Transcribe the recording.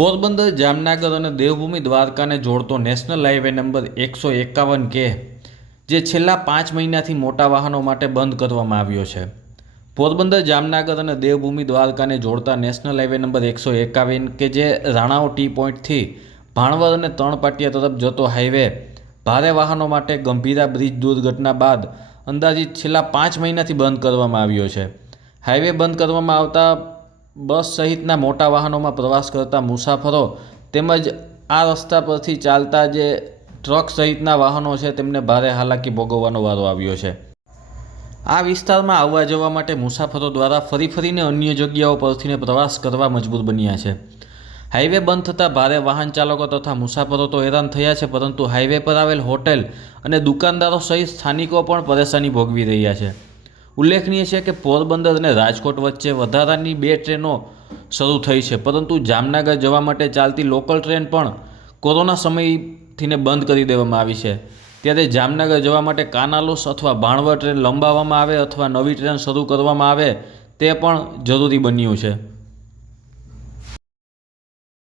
પોરબંદર, જામનગર અને દેવભૂમિ દ્વારકાને જોડતો national highway number એકસો એકાવન કે, જે છેલ્લા પાંચ મહિનાથી મોટા વાહનો માટે બંધ કરવામાં આવ્યો છે. પોરબંદર, જામનગર અને દેવભૂમિ દ્વારકાને જોડતા નેશનલ હાઈવે નંબર એકસો એકાવન કે, જે રાણાઓ ટી પોઈન્ટથી ભાણવર અને તણપાટિયા તરફ જતો હાઈવે, ભારે વાહનો માટે ગંભીરા બ્રિજ દુર્ઘટના બાદ અંદાજિત છેલ્લા પાંચ મહિનાથી બંધ કરવામાં આવ્યો છે. હાઈવે બંધ કરવામાં આવતા બસ સહિતના મોટા વાહનોમાં પ્રવાસ કરતા મુસાફરો તેમજ આ રસ્તા પરથી ચાલતા જે ટ્રક સહિતના વાહનો છે તેમને ભારે હાલાકી ભોગવવાનો વારો આવ્યો છે. આ વિસ્તારમાં આવવા જવા માટે મુસાફરો દ્વારા ફરી ફરીને અન્ય જગ્યાઓ પરથીને પ્રવાસ કરવા મજબૂર બન્યા છે. હાઈવે બંધ થતાં ભારે વાહન ચાલકો તથા મુસાફરો તો હેરાન થયા છે પરંતુ હાઈવે પર આવેલ હોટેલ અને દુકાનદારો સહિત સ્થાનિકો પણ પરેશાની ભોગવી રહ્યા છે. ઉલ્લેખનીય છે કે પોરબંદર અને રાજકોટ વચ્ચે વધારાની બે ટ્રેનો શરૂ થઈ છે, પરંતુ જામનગર જવા માટે ચાલતી લોકલ ટ્રેન પણ કોરોના સમયથીને બંધ કરી દેવામાં આવી છે. ત્યારે જામનગર જવા માટે કાનાલોસ અથવા ભાણવડ ટ્રેન લંબાવવામાં આવે અથવા નવી ટ્રેન શરૂ કરવામાં આવે તે પણ જરૂરી બન્યું છે.